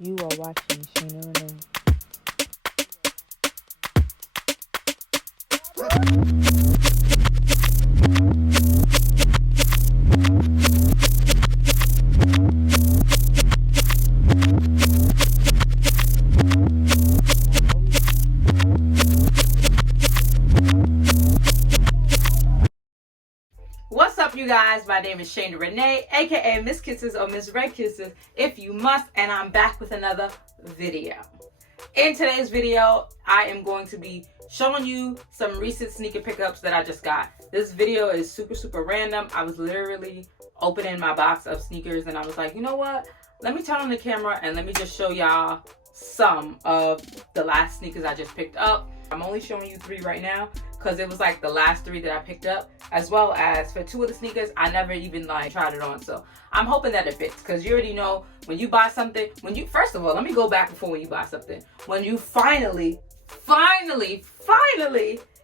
You are watching Shayna-Renee. What's up, you guys? My name is Shayna-Renee, aka Miss Kisses or Miss Red Kisses if you must, and I'm back with another video. In today's video, I am going to be showing you some recent sneaker pickups that I just got. This video is super random. I was literally opening my box of sneakers and I was like, you know what? Let me turn on the camera and let me just show y'all some of the last sneakers I just picked up. I'm only showing you 3 right now because it was like the last 3 that I picked up, as well as for 2 of the sneakers I never even like tried it on. So I'm hoping that it fits, because you already know when you buy something, first of all, let me go back before when you buy something. When you finally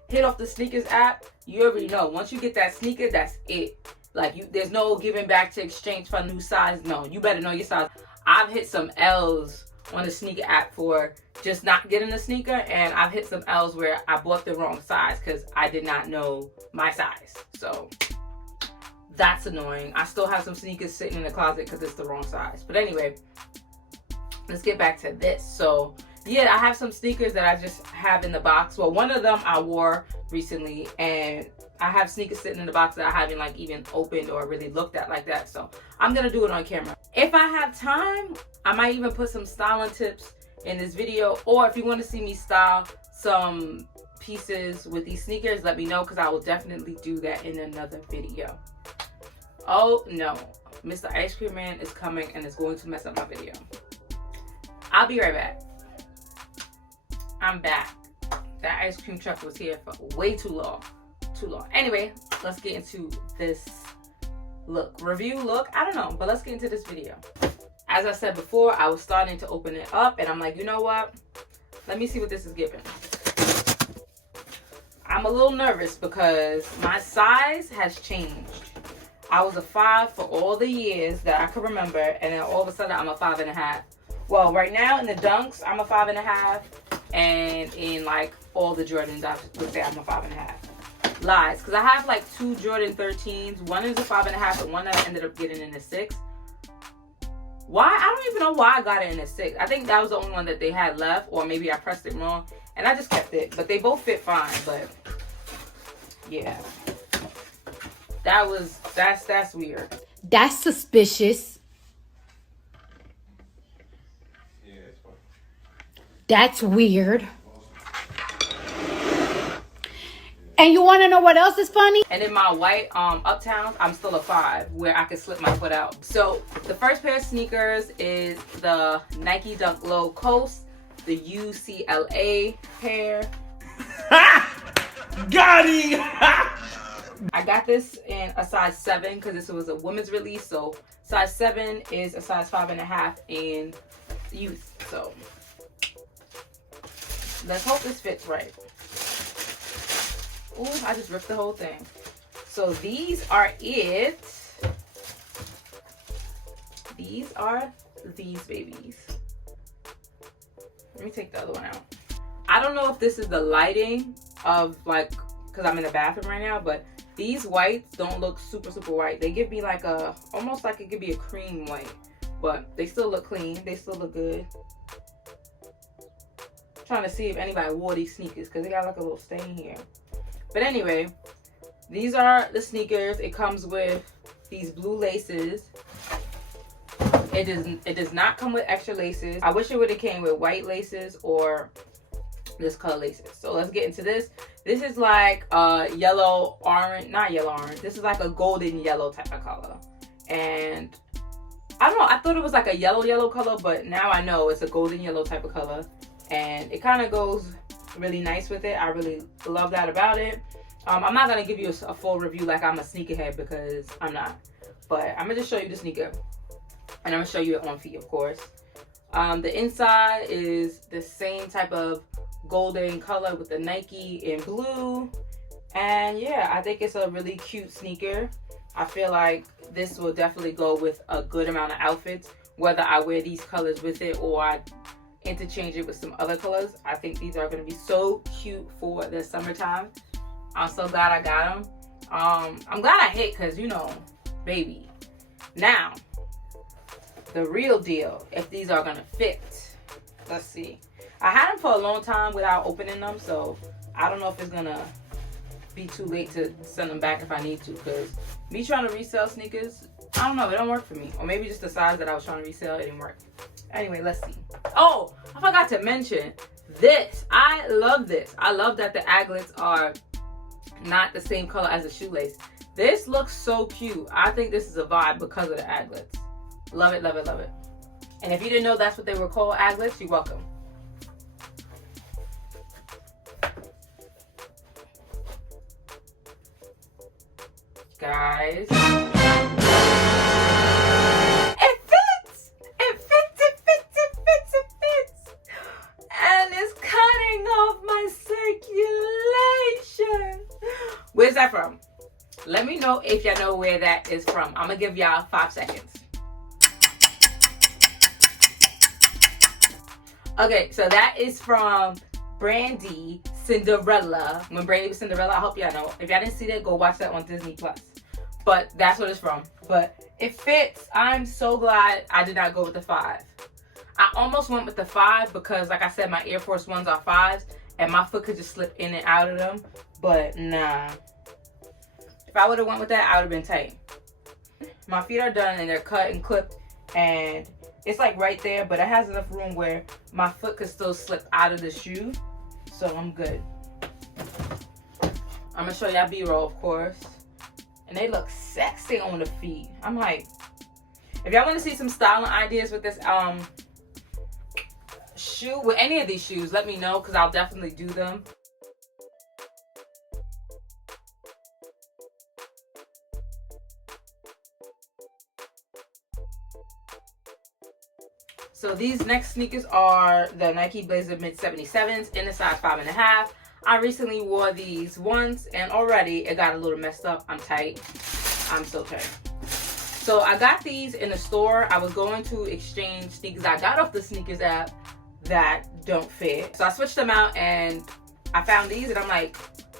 hit off the sneakers app, you already know once you get that sneaker, that's it. Like, there's no giving back to exchange for a new size. No, you better know your size. I've hit some L's on the sneaker app for just not getting a sneaker, and I've hit some L's where I bought the wrong size because I did not know my size. So that's annoying. I still have some sneakers sitting in the closet because it's the wrong size. But anyway, let's get back to this. So yeah, I have some sneakers that I just have in the box. Well, one of them I wore recently, and I have sneakers sitting in the box that I haven't like even opened or really looked at like that. So I'm gonna do it on camera. If I have time, I might even put some styling tips in this video, or if you want to see me style some pieces with these sneakers, let me know, because I will definitely do that in another video. Oh no, Mr. Ice Cream Man is coming and is going to mess up my video. I'll be right back. I'm back. That ice cream truck was here for way too long. Anyway, let's get into this review look. I don't know, but let's get into this video. As I said before, I was starting to open it up and I'm like, you know what? Let me see what this is giving. I'm a little nervous because my size has changed. I was a 5 for all the years that I could remember, and then all of a sudden I'm a 5.5. Well, right now in the dunks, I'm a 5.5, and in like all the Jordans, I would say I'm a 5.5. Lies, because I have like 2 Jordan 13s. One is a 5.5, and one that I ended up getting in a 6. Why? I don't even know why I got it in a 6. I think that was the only one that they had left, or maybe I pressed it wrong and I just kept it. But they both fit fine. But yeah, that's weird. That's suspicious. Yeah, it's fine. That's weird. And you want to know what else is funny? And in my white Uptowns, I'm still a 5, where I can slip my foot out. So the first pair of sneakers is the Nike Dunk Low Coast, the UCLA pair. Got him! I got this in a size 7 because this was a women's release. So size 7 is a size 5.5 in youth. So let's hope this fits right. Ooh, I just ripped the whole thing. So these are it. These are these babies. Let me take the other one out. I don't know if this is the lighting of like, because I'm in the bathroom right now, but these whites don't look super white. They give me like a, almost like it could be a cream white, but they still look clean. They still look good. I'm trying to see if anybody wore these sneakers because they got like a little stain here. But anyway, these are the sneakers. It comes with these blue laces. It does not come with extra laces. I wish it would have came with white laces or this color laces. So let's get into this. This is like yellow orange, not yellow orange. This is like a golden yellow type of color. And I don't know, I thought it was like a yellow color, but now I know it's a golden yellow type of color. And it kind of goes really nice with it. I really love that about it. I'm not gonna give you a full review like I'm a sneakerhead, because I'm not, but I'm gonna just show you the sneaker and I'm gonna show you it on feet, of course. The inside is the same type of golden color with the Nike in blue, and yeah, I think it's a really cute sneaker. I feel like this will definitely go with a good amount of outfits, whether I wear these colors with it or I interchange it with some other colors. I think these are going to be so cute for the summertime. I'm so glad I got them. I'm glad I hit because, you know, baby. Now, the real deal, if these are going to fit. Let's see. I had them for a long time without opening them, so I don't know if it's going to be too late to send them back if I need to, because me trying to resell sneakers, I don't know, it don't work for me. Or maybe just the size that I was trying to resell, it didn't work. Anyway, let's see. Oh, I forgot to mention this. I love this. I love that the aglets are not the same color as the shoelace. This looks so cute. I think this is a vibe because of the aglets. Love it, love it, love it. And if you didn't know that's what they were called, aglets, you're welcome. Guys. It fits! It fits, it fits, it fits, it fits! And it's cutting off my circulation. Where's that from? Let me know if y'all know where that is from. I'm gonna give y'all 5 seconds. Okay, so that is from Brandy Cinderella. When Brandy was Cinderella, I hope y'all know. If y'all didn't see that, go watch that on Disney+. But that's what it's from. But it fits. I'm so glad I did not go with the 5. I almost went with the 5 because, like I said, my Air Force Ones are 5s. And my foot could just slip in and out of them. But nah. If I would have went with that, I would have been tight. My feet are done and they're cut and clipped. And it's like right there, but it has enough room where my foot could still slip out of the shoe. So I'm good. I'm gonna show y'all B-roll, of course. And they look sexy on the feet. I'm hyped. If y'all want to see some styling ideas with this shoe, with any of these shoes, let me know because I'll definitely do them. So these next sneakers are the Nike Blazer Mid 77s in a size 5.5. I recently wore these once and already it got a little messed up. I'm tight. I'm so tight. So I got these in the store. I was going to exchange sneakers I got off the sneakers app that don't fit. So I switched them out and I found these and I'm like,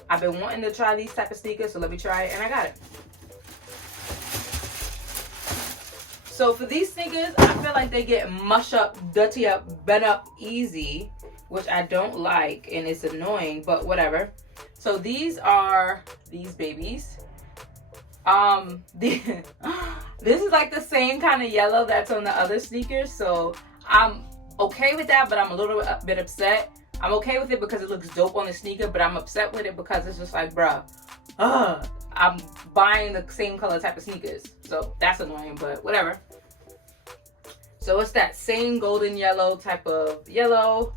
I've been wanting to try these type of sneakers, so let me try it, and I got it. So for these sneakers, I feel like they get mush up, dirty up, bent up easy, which I don't like and it's annoying, but whatever. So these are these babies. This is like the same kind of yellow that's on the other sneakers, so I'm okay with that, but I'm a little bit upset. I'm okay with it because it looks dope on the sneaker, but I'm upset with it because it's just like, bruh, I'm buying the same color type of sneakers. So that's annoying, but whatever. So it's that same golden yellow type of yellow.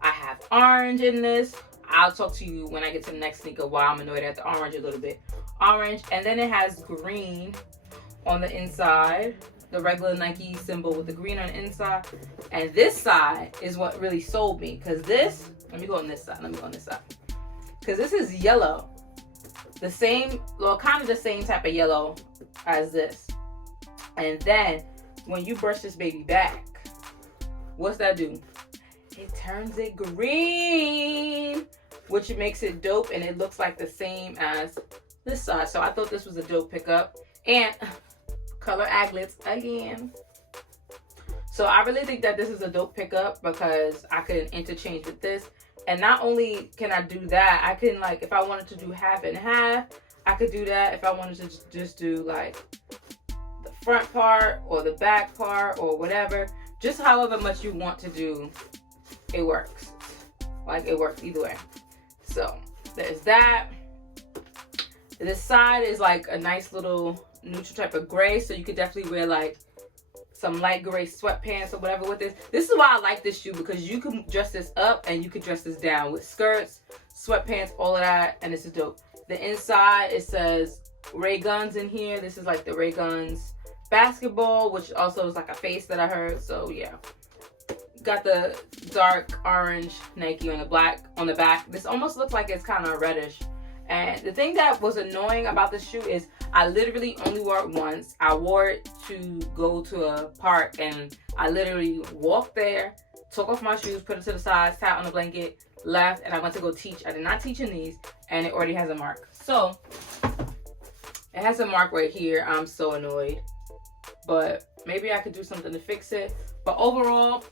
I have orange in this. I'll talk to you when I get to the next sneaker why I'm annoyed at the orange a little bit. Orange, and then it has green on the inside. The regular Nike symbol with the green on the inside. And this side is what really sold me. Because this, let me go on this side. Because this is yellow. The same, well, kind of the same type of yellow as this. And then when you brush this baby back, what's that do? It turns it green, which makes it dope, and it looks like the same as this side. So I thought this was a dope pickup. And color aglets again. So I really think that this is a dope pickup because I could interchange with this. And not only can I do that, I can, like, if I wanted to do half and half, I could do that. If I wanted to just do like the front part or the back part or whatever, just however much you want to do, it works. Like, it works either way. So there's that. This side is like a nice little neutral type of gray, so you could definitely wear like some light gray sweatpants or whatever with this. This is why I like this shoe, because you can dress this up and you can dress this down with skirts, sweatpants, all of that, and this is dope. The inside, it says Rayguns in here. This is like the Rayguns basketball, which also is like a face that I heard. So yeah, got the dark orange Nike on the black on the back. This almost looks like it's kind of reddish. And the thing that was annoying about this shoe is I literally only wore it once. I wore it to go to a park, and I literally walked there, took off my shoes, put it to the side, sat on the blanket, left, and I went to go teach. I did not teach in these, and it already has a mark. So it has a mark right here. I'm so annoyed, but maybe I could do something to fix it. But overall,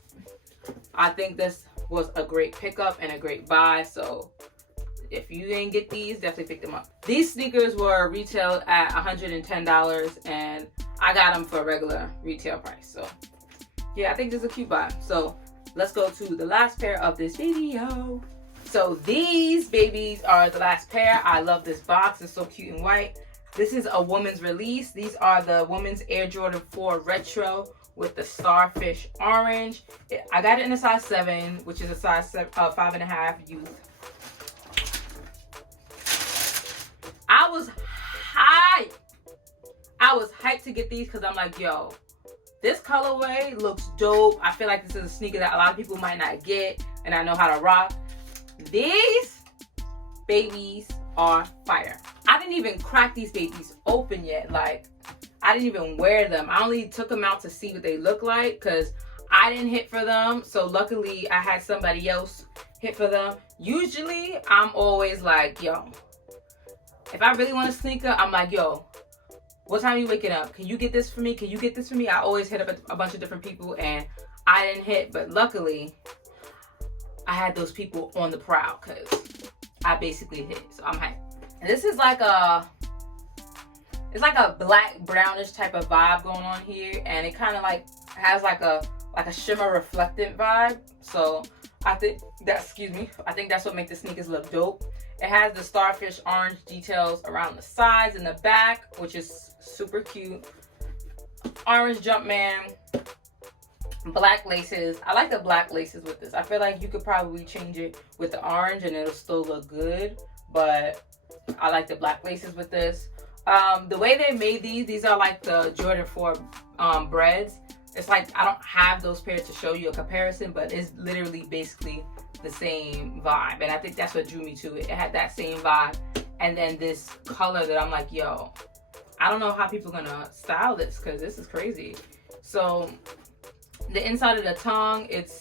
I think this was a great pickup and a great buy. So if you didn't get these, definitely pick them up. These sneakers were retailed at $110, and I got them for a regular retail price. So yeah, I think this is a cute buy. So let's go to the last pair of this video. So these babies are the last pair. I love this box. It's so cute and white. This is a woman's release. These are the women's Air Jordan 4 Retro with the starfish orange. I got it in a size 7, which is a size 5.5 youth. I was hyped to get these because I'm like, yo, this colorway looks dope. I feel like this is a sneaker that a lot of people might not get, and I know how to rock. These babies are fire. I didn't even crack these babies open yet. Like, I didn't even wear them. I only took them out to see what they look like because I didn't hit for them. So luckily I had somebody else hit for them. Usually I'm always like, yo, if I really want a sneaker, I'm like, yo, what time are you waking up? Can you get this for me? Can you get this for me? I always hit up a bunch of different people, and I didn't hit, but luckily I had those people on the prowl because I basically hit. So I'm hyped. And this is like it's like a black brownish type of vibe going on here, and it kind of like has like a shimmer reflectant vibe. So I think that's what makes the sneakers look dope. It has the starfish orange details around the sides and the back, which is super cute. Orange Jumpman, black laces. I like the black laces with this. I feel like you could probably change it with the orange and it'll still look good, but I like the black laces with this. The way they made these are like the Jordan 4 breads. It's like, I don't have those pairs to show you a comparison, but it's literally basically the same vibe, and I think that's what drew me to it. It had that same vibe, and then this color that I'm like, yo, I don't know how people are gonna style this because this is crazy. So the inside of the tongue, it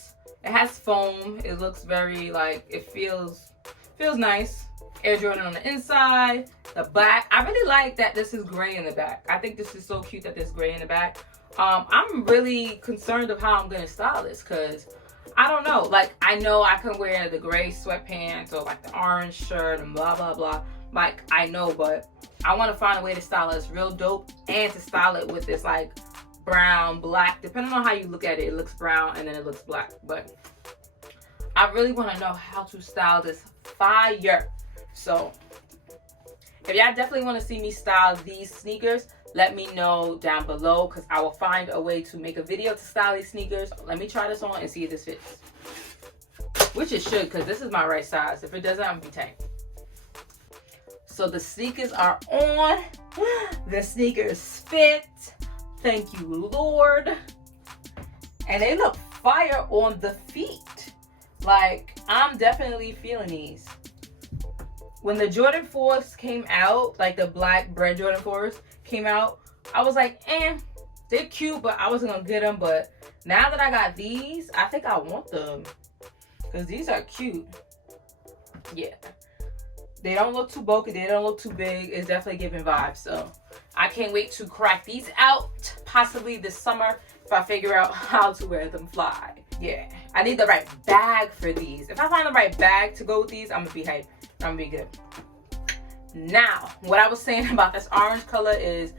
has foam. It looks very like, it feels nice. Air Jordan on the inside. The back, I really like that this is gray in the back. I think this is so cute that there's gray in the back. I'm really concerned of how I'm gonna style this because I don't know. Like, I know I can wear the gray sweatpants or like the orange shirt and blah blah blah. Like, I know, but I want to find a way to style this real dope and to style it with this like brown, black. Depending on how you look at it, it looks brown and then it looks black. But I really want to know how to style this fire. So if y'all definitely want to see me style these sneakers, let me know down below because I will find a way to make a video to style these sneakers. Let me try this on and see if this fits. Which it should, because this is my right size. If it doesn't, I'm going to be tight. So the sneakers are on. The sneakers fit. Thank you, Lord. And they look fire on the feet. Like, I'm definitely feeling these. When the Jordan 4s came out, like the black bread Jordan 4s came out, I was like, they're cute, but I wasn't gonna get them. But now that I got these, I think I want them because these are cute. Yeah, they don't look too bulky, they don't look too big. It's definitely giving vibes. So I can't wait to crack these out, possibly this summer if I figure out how to wear them fly. Yeah, I need the right bag for these. If I find the right bag to go with these, I'm gonna be hyped. I'm gonna be good. Now, what I was saying about this orange color is,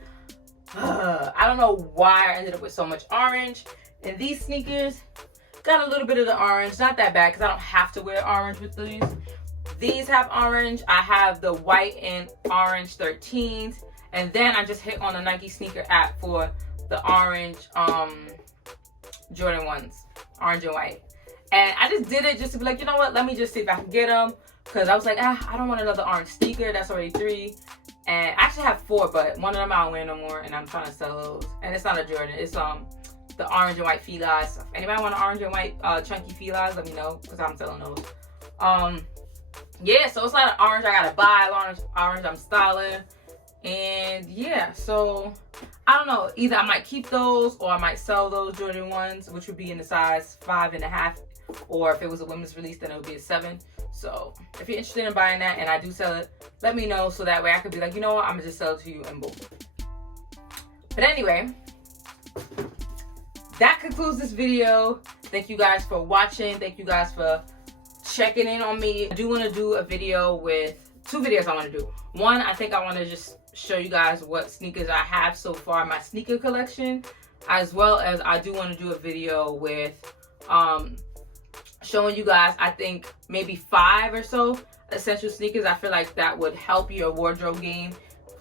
I don't know why I ended up with so much orange. And these sneakers got a little bit of the orange. Not that bad because I don't have to wear orange with these. These have orange. I have the white and orange 13s. And then I just hit on the Nike sneaker app for the orange Jordan 1s. Orange and white. And I just did it just to be like, you know what? Let me just see if I can get them. Because I was like, I don't want another orange sneaker. That's already 3. And I actually have 4, but one of them I don't wear no more. And I'm trying to sell those. And it's not a Jordan. It's the orange and white felines. If anybody want an orange and white chunky felines, let me know. Because I'm selling those. Yeah, so it's a lot of orange I got to buy. A lot of orange I'm styling. And yeah, so I don't know, either I might keep those or I might sell those Jordan 1s, which would be in the size 5.5, or if it was a women's release, then it would be a 7. So if you're interested in buying that and I do sell it, let me know, so that way I could be like, you know what, I'm gonna just sell it to you and boom. But anyway, that concludes this video. Thank you guys for watching. Thank you guys for checking in on me. I do want to do a video with 2 videos I want to do. One, I think I want to just show you guys what sneakers I have so far in my sneaker collection, as well as I do want to do a video with showing you guys, I think maybe 5 or so essential sneakers. I feel like that would help your wardrobe game.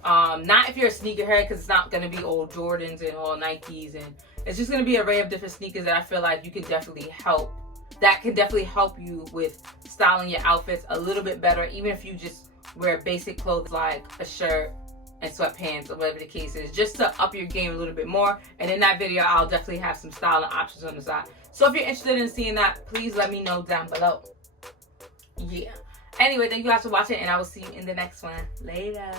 Not if you're a sneakerhead, because it's not going to be all Jordans and all Nikes, and it's just going to be an array of different sneakers that I feel like you can definitely help. That can definitely help you with styling your outfits a little bit better, even if you just wear basic clothes like a shirt and sweatpants or whatever the case is, just to up your game a little bit more. And in that video, I'll definitely have some styling options on the side. So if you're interested in seeing that, please let me know down below. Yeah. Anyway, thank you guys for watching, and I will see you in the next one. Later.